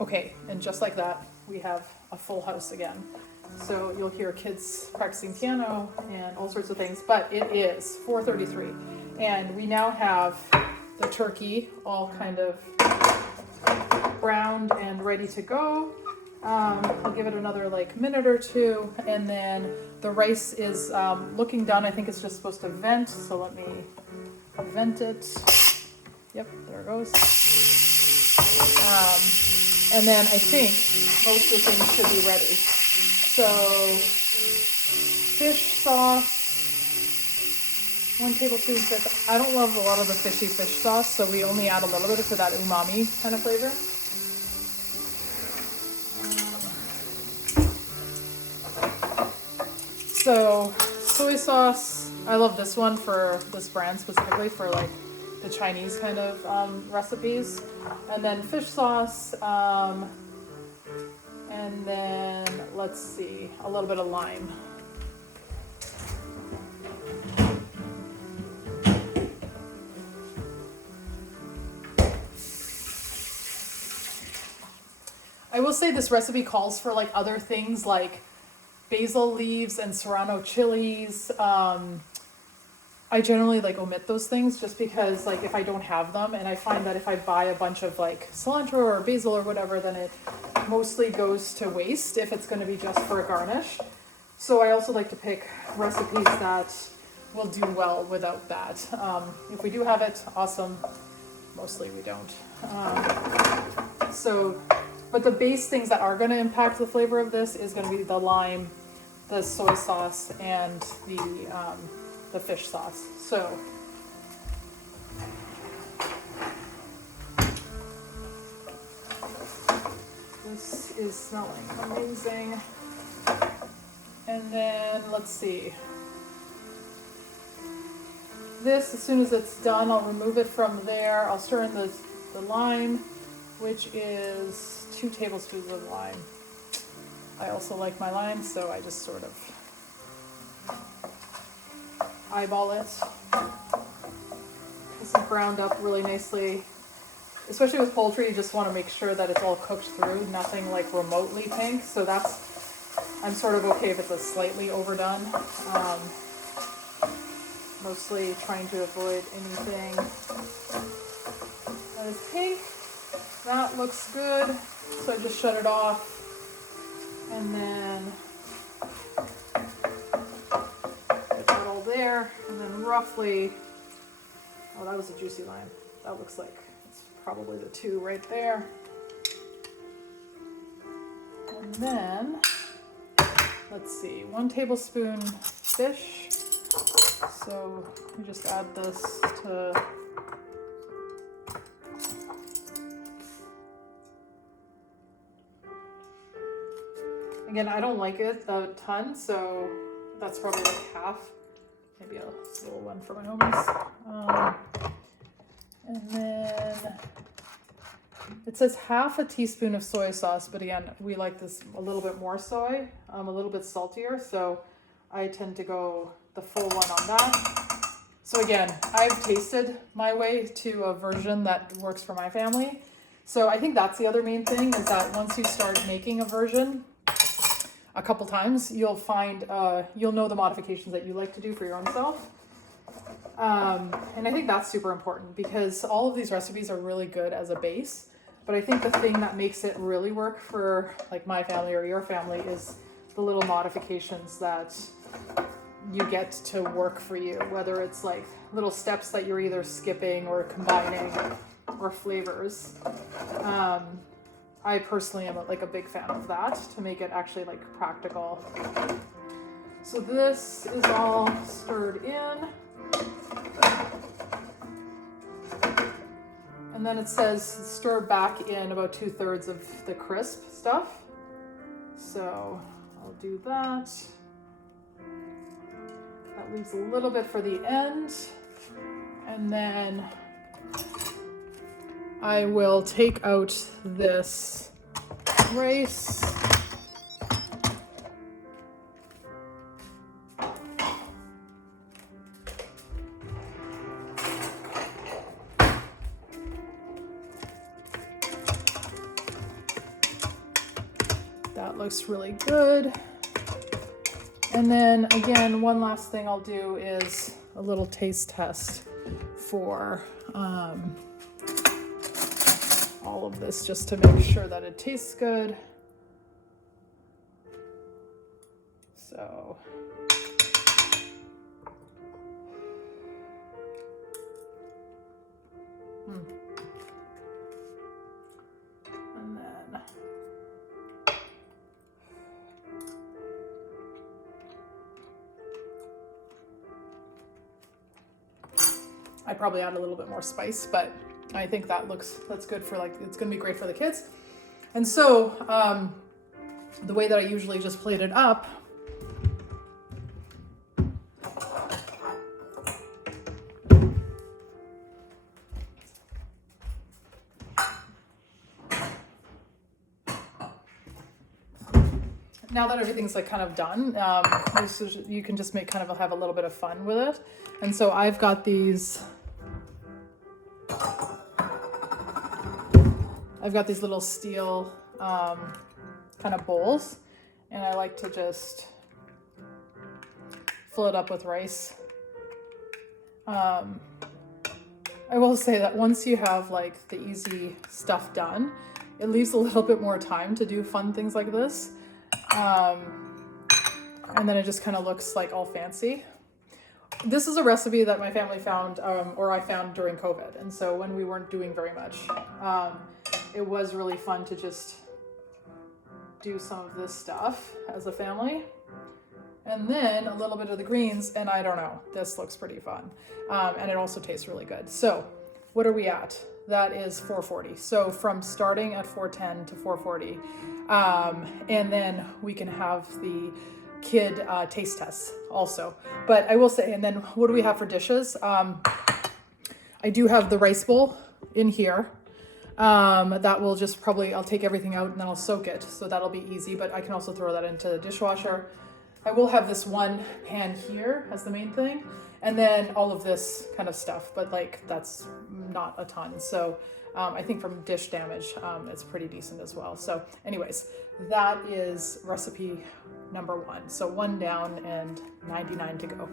Okay, and just like that, we have a full house again. So you'll hear kids practicing piano and all sorts of things, but it is 4:33, and we now have the turkey all kind of browned and ready to go. I'll give it another like minute or two, and then the rice is looking done. I think it's just supposed to vent, so let me vent it. Yep, there it goes. And then I think most of the things should be ready. So, fish sauce, 1 tablespoon fish. I don't love a lot of the fishy fish sauce, so we only add a little bit for that umami kind of flavor. So, soy sauce, I love this one for this brand specifically for like the Chinese kind of recipes. And then fish sauce, and then let's see, a little bit of lime. I will say this recipe calls for like other things like basil leaves and serrano chilies. I generally like omit those things just because like if I don't have them, and I find that if I buy a bunch of like cilantro or basil or whatever, then it mostly goes to waste if it's going to be just for a garnish. So I also like to pick recipes that will do well without that. If we do have it, awesome. Mostly we don't. But the base things that are going to impact the flavor of this is going to be the lime, the soy sauce, and the fish sauce. So this is smelling amazing. And then let's see. This, as soon as it's done, I'll remove it from there. I'll stir in the lime, which is 2 tablespoons of lime. I also like my lime, so I just sort of eyeball it. This is browned up really nicely. Especially with poultry, you just want to make sure that it's all cooked through, nothing like remotely pink. So I'm sort of okay if it's a slightly overdone. Mostly trying to avoid anything that is pink. That looks good. So I just shut it off. And then get that all there. And then roughly, oh, that was a juicy lime. That looks like it's probably the 2 right there. And then, let's see, 1 tablespoon fish. So you just add this to again, I don't like it a ton, so that's probably like half, maybe a little one for my homies. And then it says half a teaspoon of soy sauce, but again, we like this a little bit more soy, a little bit saltier, so I tend to go the full one on that. So again, I've tasted my way to a version that works for my family. So I think that's the other main thing, is that once you start making a version a couple times, you'll find, you'll know the modifications that you like to do for your own self. And I think that's super important because all of these recipes are really good as a base. But I think the thing that makes it really work for like my family or your family is the little modifications that you get to work for you, whether it's like little steps that you're either skipping or combining or flavors. I personally am like a big fan of that to make it actually like practical. So this is all stirred in. And then it says stir back in about 2/3 of the crisp stuff. So I'll do that. That leaves a little bit for the end. And then I will take out this rice. looks really good. And then again, one last thing I'll do is a little taste test for all of this, just to make sure that it tastes good. So and then I probably add a little bit more spice, but I think that's good for, like, it's gonna be great for the kids. And so the way that I usually just plate it up, now that everything's like kind of done, you can just have a little bit of fun with it. And so I've got these little steel kind of bowls, and I like to just fill it up with rice. I will say that once you have like the easy stuff done, it leaves a little bit more time to do fun things like this. And then it just kind of looks like all fancy. This is a recipe that my family found, or I found during COVID. And so when we weren't doing very much, it was really fun to just do some of this stuff as a family. And then a little bit of the greens, and I don't know, this looks pretty fun. And it also tastes really good. So what are we at? That is 440. So from starting at 410 to 440, and then we can have the kid taste tests also. But I will say, and then what do we have for dishes? I do have the rice bowl in here. That will just I'll take everything out and then I'll soak it. So that'll be easy, but I can also throw that into the dishwasher. I will have this one pan here as the main thing, and then all of this kind of stuff, but like that's not a ton. So I think from dish damage, it's pretty decent as well. So anyways, that is recipe number 1. So 1 down and 99 to go.